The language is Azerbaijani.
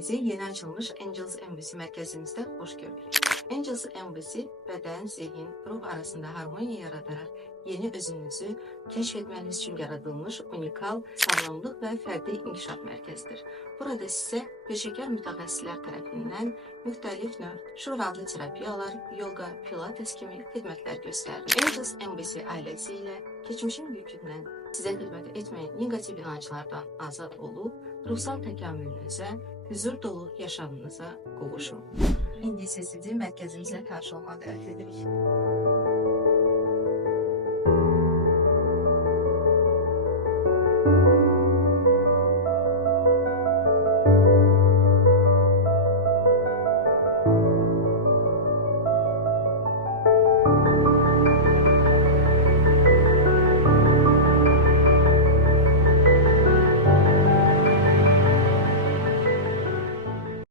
Sizi yeni açılmış Angels Embassy mərkəzimizdə xoş gördük. Angels Embassy bədən, zihin, ruh arasında harmoniya yaradaraq yeni özünüzü kəşf etməniz üçün yaradılmış unikal sağlamlıq və fərdi inkişaf mərkəzidir. Burada sizə peşəkar mütəxəssislər tərəfindən müxtəlif növ şuur adlı terapiyalar, yoga, pilates kimi xidmətlər göstərilir. Angels Embassy ailəsi ilə keçmişin yükündən sizə xidmət etməyən negativ inanclardan azad olub, ruhsal təkamülünüzə, huzur dolu yaşamınıza qovuşun. İndi isə sizi mərkəzimizə qarşı olmağa dəvət edirik.